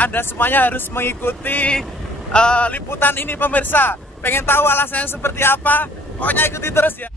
Anda semuanya harus mengikuti liputan ini pemirsa. Pengen tahu alasannya seperti apa? Pokoknya ikuti terus ya.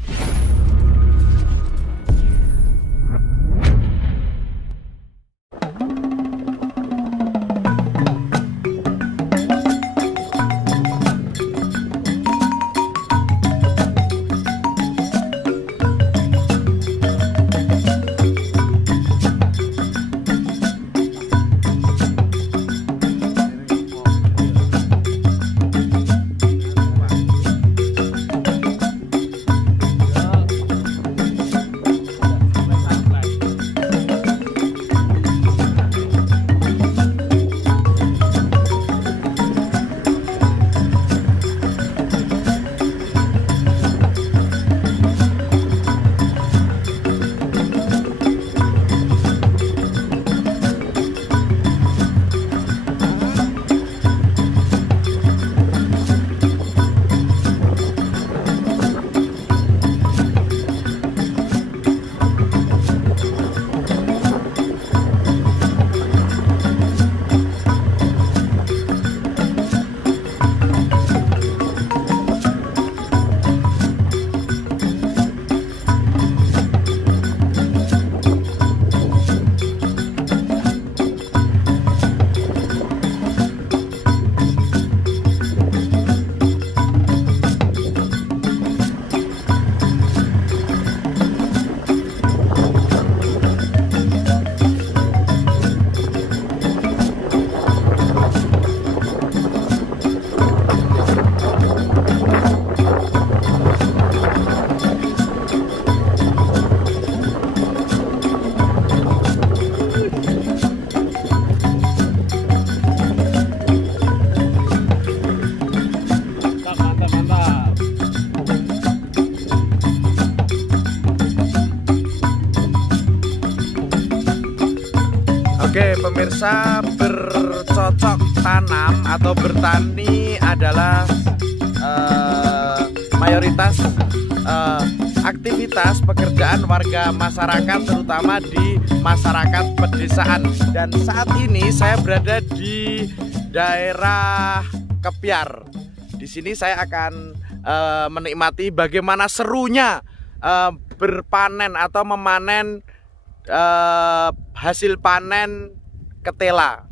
Oke pemirsa, bercocok tanam atau bertani adalah mayoritas aktivitas pekerjaan warga masyarakat, terutama di masyarakat pedesaan. Dan saat ini saya berada di daerah Kepiar. Di sini saya akan menikmati bagaimana serunya berpanen atau memanen hasil panen ketela.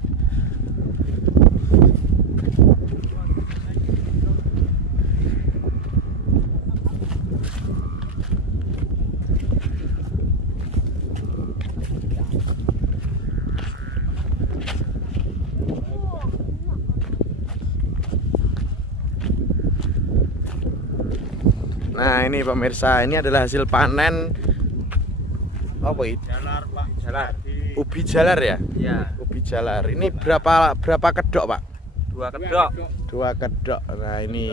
Nah ini pemirsa, ini adalah hasil panen apa itu? Jalar, Pak. Jalar. Ubi jalar ya? Iya. Ubi jalar. Ini berapa kedok, Pak? 2 kedok. 2 kedok. Nah, ini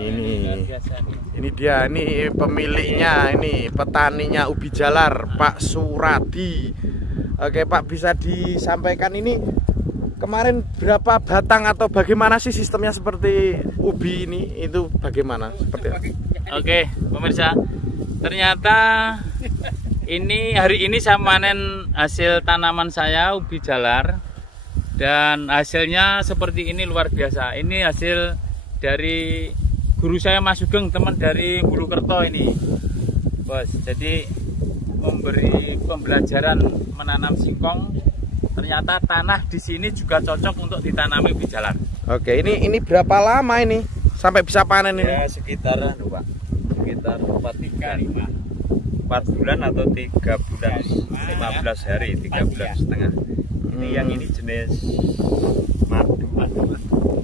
dia, ini pemiliknya, ini petaninya ubi jalar, Pak Suradi. Oke, Pak, bisa disampaikan ini kemarin berapa batang atau bagaimana sih sistemnya seperti ubi ini? Itu bagaimana? Seperti apa? Oke, pemirsa. Ternyata hari ini saya panen hasil tanaman saya ubi jalar, dan hasilnya seperti ini, luar biasa. Ini hasil dari guru saya Mas Sugeng, teman dari Bulukerto ini, Bos. Jadi memberi pembelajaran menanam singkong. Ternyata tanah di sini juga cocok untuk ditanami ubi jalar. Oke, ini berapa lama ini sampai bisa panen ini? Ya sekitar 4 bulan atau 3 bulan 15 hari, 3 bulan setengah. Ini yang ini jenis madu,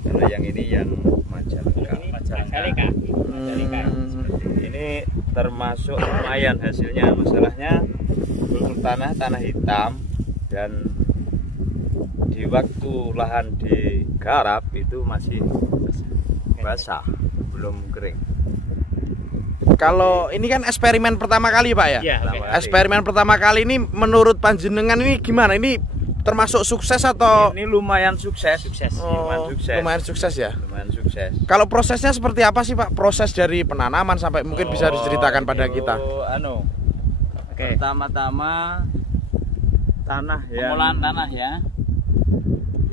kalau yang ini yang Majalengka. Ini termasuk lumayan hasilnya. Masalahnya tanah hitam, dan di waktu lahan digarap itu masih basah, belum kering. Kalau ini kan eksperimen pertama kali, Pak ya? Iya, eksperimen pertama kali ini menurut panjenengan ini gimana? Ini termasuk sukses atau? Ini lumayan sukses. Lumayan sukses ya? Lumayan sukses. Kalau prosesnya seperti apa sih, Pak? Proses dari penanaman sampai mungkin bisa diceritakan pada kita. Pertama-tama tanah ya. Pengolahan tanah ya.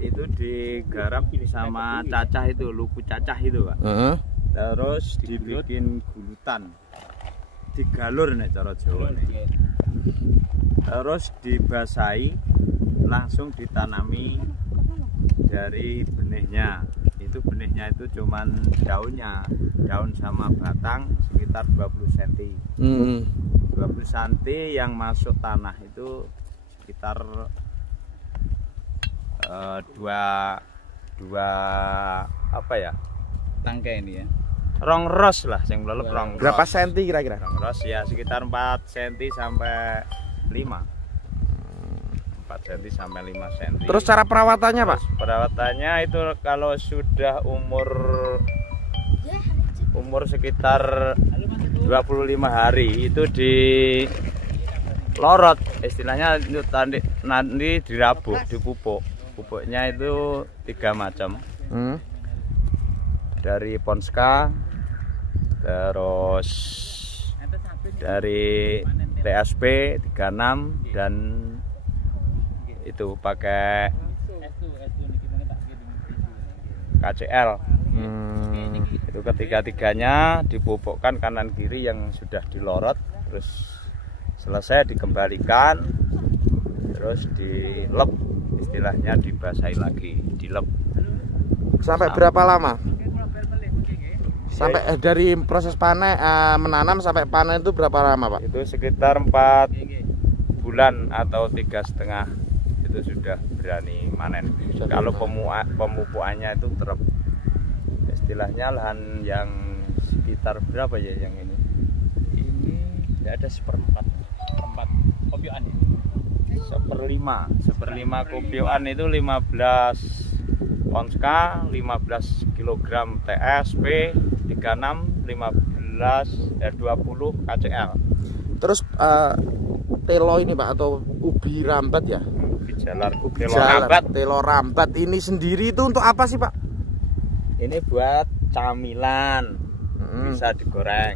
Itu itu digarap sama cacah itu, lupu cacah itu Pak. Terus dibikin gulutan, digalur nih cara Jawa. Terus dibasahi, langsung ditanami dari benihnya. Itu benihnya itu cuman daunnya, daun sama batang sekitar 20 cm. 20 cm yang masuk tanah itu sekitar dua apa ya? Tangkai ini ya. Rong ros lah yang melelep rong. Berapa senti kira-kira? Rong ros ya sekitar 4 cm sampai 5. 4 cm sampai 5 cm. Terus cara perawatannya, Pak? Perawatannya itu kalau sudah umur sekitar 25 hari itu di lorot, istilahnya itu nanti dirabuh, dipupuk. Pupuknya itu 3 macam. Dari Ponska, terus dari TSP 36 dan itu pakai KCL. Itu ketiga-tiganya dipupukkan kanan kiri yang sudah dilorot, terus selesai dikembalikan, terus dilep, istilahnya dibasahi lagi, dilep. Sampai berapa lama? Sampai dari proses panen, menanam sampai panen itu berapa lama, Pak? Itu sekitar 4 bulan atau 3,5 itu sudah berani manen. Kalau pemupukannya itu terap, istilahnya lahan yang sekitar berapa ya yang ini? Ini ada 1/4 kopioan ini. 1/5 kopioan itu 15 Ponska, 15 kg TSP, 36, 20 KCL. Terus telo ini Pak, atau ubi rambat ya? Ubi jalar, telo rambat ini sendiri itu untuk apa sih Pak? Ini buat camilan, bisa digoreng,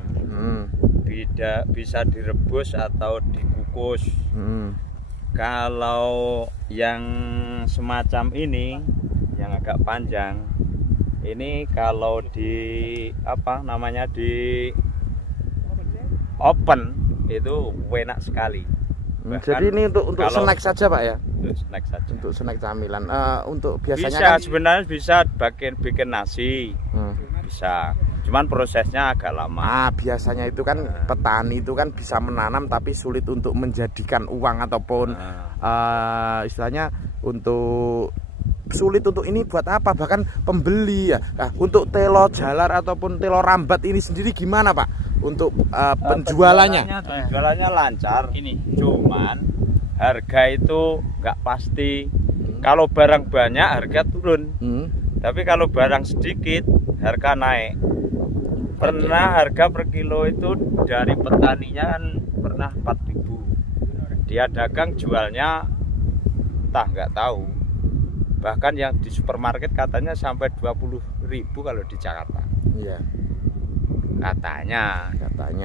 bisa direbus atau dikukus. Kalau yang semacam ini yang agak panjang ini, kalau di di open itu enak sekali. Bahkan jadi ini untuk snack saja Pak ya? Untuk snack saja. Untuk snack camilan. Untuk biasanya bisa, kan sebenarnya bisa bikin nasi, bisa. Cuman prosesnya agak lama. Biasanya itu kan petani itu kan bisa menanam tapi sulit untuk menjadikan uang ataupun istilahnya untuk sulit untuk ini buat apa, bahkan pembeli ya. Nah, untuk telo jalar ataupun telo rambat ini sendiri gimana Pak untuk penjualannya? Penjualannya lancar ini, cuman harga itu nggak pasti. Kalau barang banyak harga turun, tapi kalau barang sedikit harga naik. Pernah harga per kilo itu dari petaninya kan pernah 4.000, dia dagang jualnya entah nggak tahu. Bahkan yang di supermarket katanya sampai 20.000 kalau di Jakarta. Iya. Katanya.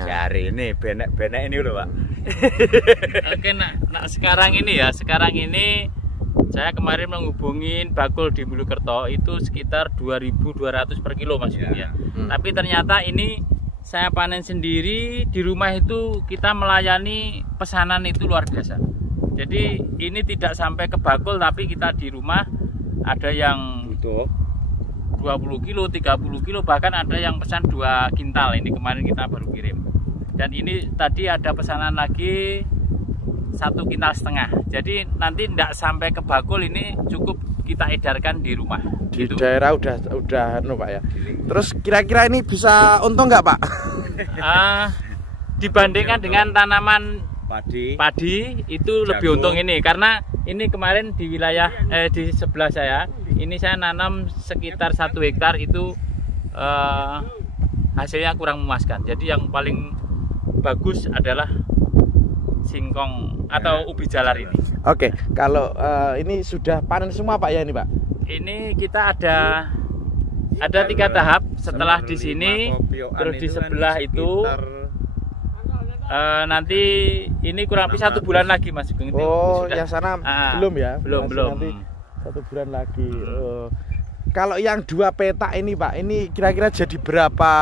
Jari ini benek-benek ini loh Pak. Oke, nah sekarang ini saya kemarin menghubungin bakul di Mojokerto itu sekitar 2.200 per kilo Mas ya. Tapi ternyata ini saya panen sendiri di rumah itu kita melayani pesanan itu luar biasa. Jadi ini tidak sampai ke bakul, tapi kita di rumah ada yang butuh 20 kilo, 30 kilo, bahkan ada yang pesan 2 kintal. Ini kemarin kita baru kirim. Dan ini tadi ada pesanan lagi 1,5 kintal. Jadi nanti tidak sampai ke bakul, ini cukup kita edarkan di rumah. Di daerah udah Pak ya. Terus kira-kira ini bisa untung nggak Pak? Dibandingkan dengan tanaman padi itu jagung, lebih untung ini, karena ini kemarin di wilayah di sebelah saya ini saya nanam sekitar 1 hektar itu hasilnya kurang memuaskan. Jadi yang paling bagus adalah singkong atau ubi jalar ini. Oke, kalau ini sudah panen semua Pak ya ini Pak? Ini kita ada 3 tahap. Setelah di sini terus di sebelah itu nanti ini kurang lebih 1 bulan lagi Mas Sugeng. Oh, yang sana belum ya? Belum. Nanti 1 bulan lagi. Kalau yang 2 petak ini Pak, ini kira-kira jadi berapa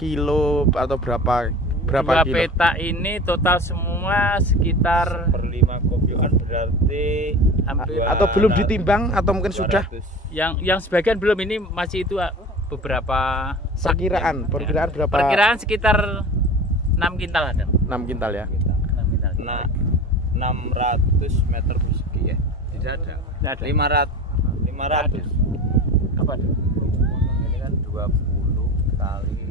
kilo atau berapa 2 kilo? petak ini total semua sekitar 1/5 kopiokan berarti hampir. Atau belum ditimbang atau mungkin 200. sudah? Yang sebagian belum, ini masih itu beberapa sak. Perkiraan berapa? Perkiraan sekitar 6 kintal ada. 6 kintal ya. 6 kintal. Nah, 600 meter persegi ya. Tidak ada. Tidak ada. 500. Apa itu? Ini kan 20 kali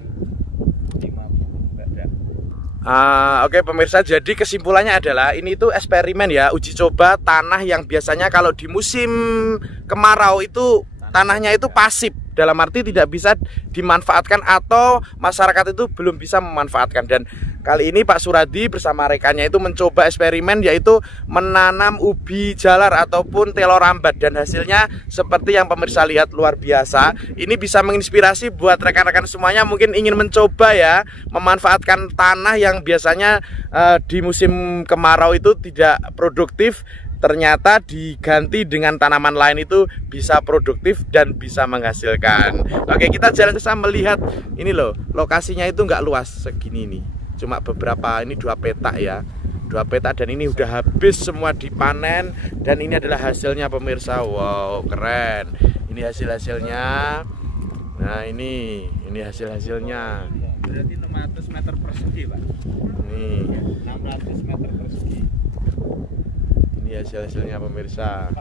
50 enggak ada. Oke pemirsa, jadi kesimpulannya adalah ini itu eksperimen ya, uji coba tanah yang biasanya kalau di musim kemarau itu tanahnya itu pasif, dalam arti tidak bisa dimanfaatkan atau masyarakat itu belum bisa memanfaatkan. Dan kali ini Pak Suradi bersama rekannya itu mencoba eksperimen, yaitu menanam ubi jalar ataupun telo rambat, dan hasilnya seperti yang pemirsa lihat, luar biasa. Ini bisa menginspirasi buat rekan-rekan semuanya mungkin ingin mencoba ya, memanfaatkan tanah yang biasanya di musim kemarau itu tidak produktif, ternyata diganti dengan tanaman lain itu bisa produktif dan bisa menghasilkan. Oke, kita jalan ke sana melihat ini loh, lokasinya itu nggak luas segini nih, cuma beberapa, ini 2 petak ya, 2 petak, dan ini udah habis semua dipanen, dan ini adalah hasilnya pemirsa. Wow, keren. Ini hasilnya. Nah, ini hasilnya. Berarti 600 meter persegi, Pak. Nih, 600 meter persegi. ini hasilnya pemirsa.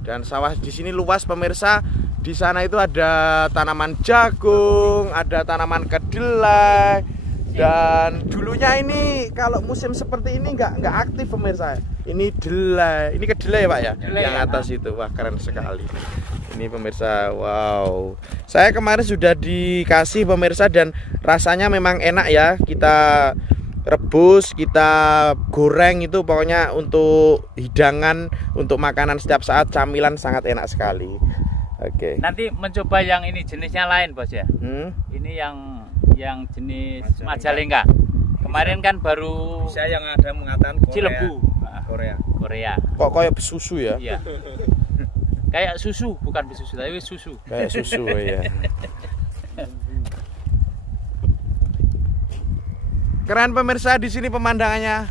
Dan sawah di sini luas pemirsa. Di sana itu ada tanaman jagung, ada tanaman kedelai. Dan dulunya ini kalau musim seperti ini nggak aktif pemirsa. Ini delai, ini kedelai ya Pak ya, Delai, yang ya. atas itu. Wah, keren sekali. Ini pemirsa, wow. Saya kemarin sudah dikasih pemirsa, dan rasanya memang enak ya. Kita rebus, kita goreng, itu pokoknya untuk hidangan, untuk makanan setiap saat, camilan sangat enak sekali. Oke. Nanti mencoba yang ini, jenisnya lain Bos ya. Ini yang jenis Majalengka. Kemarin kan baru Saya yang ada mengatakan Korea. Cilebu. Korea. Kok kayak susu ya? Iya. Kayak susu, bukan susu, tapi susu. Kayak susu ya. Keren pemirsa, di sini pemandangannya